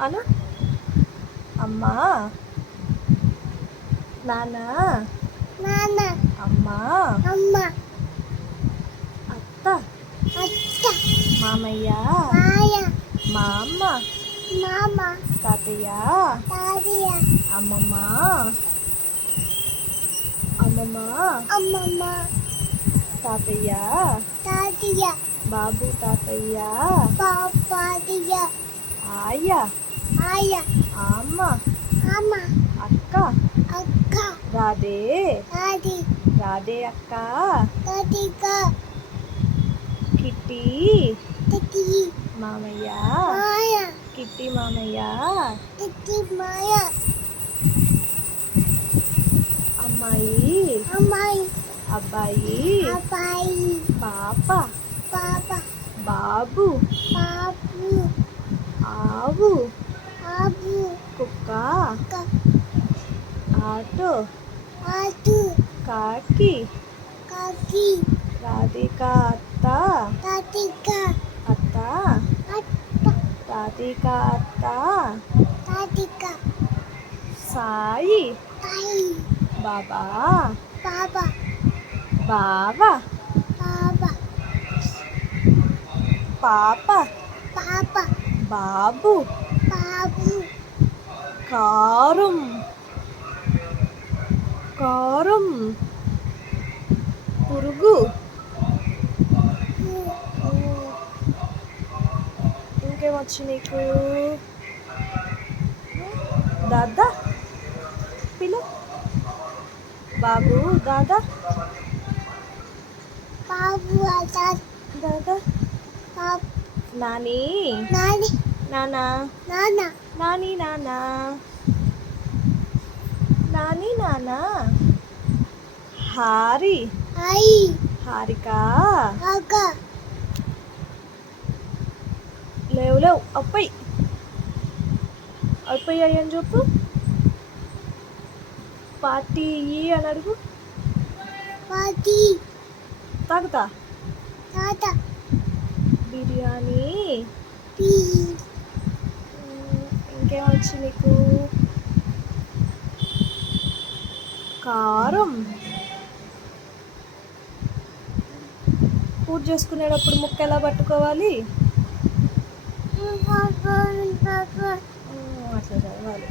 అను. అమ్మా, నాన్న, నాన్న అమ్మా, అమ్మ అత్త, అత్త మామయ్య, మాయ మా అమ్మ, మామ తాతయ్య, తాతయ్య అమ్మమ్మ, అమ్మమ్మ, అమ్మమ్మ తాతయ్య, తాతయ్య బాబు తాతయ్య, పాపయ్య ఆయ, ఆయ అమ్మ, అమ్మ అక్క, అక్క రాధే, తాది రాధే అక్క, తాతిక కిట్టి, తిట్టి మామయ్య, మాయ కిట్టి మామయ్య, తిట్టి మాయ అమ్మాయి, అమ్మాయి అబ్బాయి, అబ్బాయి పాప, పాప బాబు, బాబు ఆవు, ఆబు కుక్క, క ఆటో, ఆటు కాకి, కాకి రాధిక అత్త, తాతిక అత్త, అత్త రాధిక అత్త, తాతిక సాయి, తాయి బాబా, బాబా బావ, బాబా పాప, పాప బాబు, బాబు కారం, కారం, పురుగు, ఇంకేమొచ్చు నీకు? దాదా పిలు, బాబు దాదా, బాబు అదా దాదా, బాబు నాని, నాని నానా, నాన్న నాని నానా, నాని నానా, హారి, అయి హారిక, అగ లేవు లేవు అప్పయ్, అప్పయ్య అని చెప్పు. పార్టీ అని అడుగు. పాటి తాగుతా. తాత బిర్యానీ. పీ ఇంకేమొచ్చు నీకు? కారం. పూజ చేసుకునేటప్పుడు ముక్క ఎలా పట్టుకోవాలి? అట్లా చదవాలి.